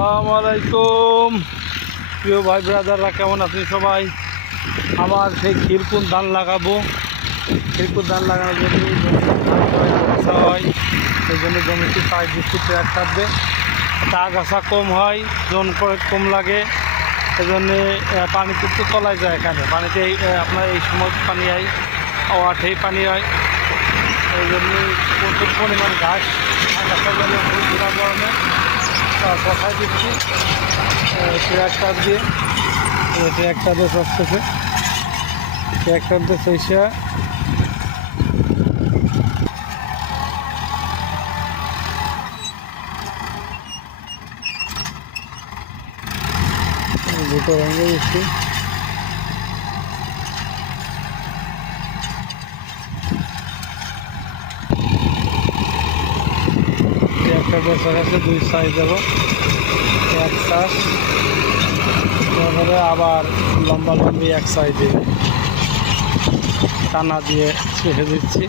আসসালামু আলাইকুম প্রিয় ভাই ব্রাদাররা, কেমন আছেন সবাই? আবার সেই ক্ষীরকুন ধান লাগাবো। ক্ষীরকুন ধান লাগানোর জন্য আগাছা হয়, সেই জন্য জমিতে সাইড দিচ্ছি ট্রাক্টর দিয়ে। আগাছা কম হয়, জন কম লাগে, সেই জন্যে পানিতে তো তলায় যায়। এখানে পানিতে আপনার এই সময় পানি হয়, ওয়াঠেই পানি হয়, এই জন্য প্রচুর পরিমাণ ঘাস আগাছা জন্য ঘোরার কারণে বসাই দিচ্ছি ট্রাক্টর দিয়ে। ট্রাক্টর দিয়ে চলতেছে, ট্রাক্টর দিয়ে চইসা দুটো রঙে দিচ্ছি। ট্রাক্টর দিয়ে চলেছে দুই সাইজ দেবো, এক চাষ, তারপরে আবার লম্বা লম্বি এক সাইডে টানা দিয়ে ছেড়ে দিচ্ছি।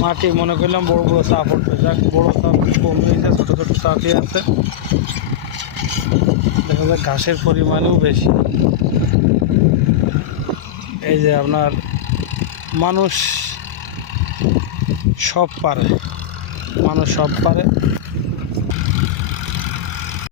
মাটি মনে করলাম বড় বড় চাপ উঠবে, যাক বড়ো চাপ কম হয়েছে, ছোটো ছোটো চাপই আছে। দেখা যায় ঘাসের পরিমাণেও বেশি। এই যে আপনার মানুষ সব পারে, মানুষ সব পারে,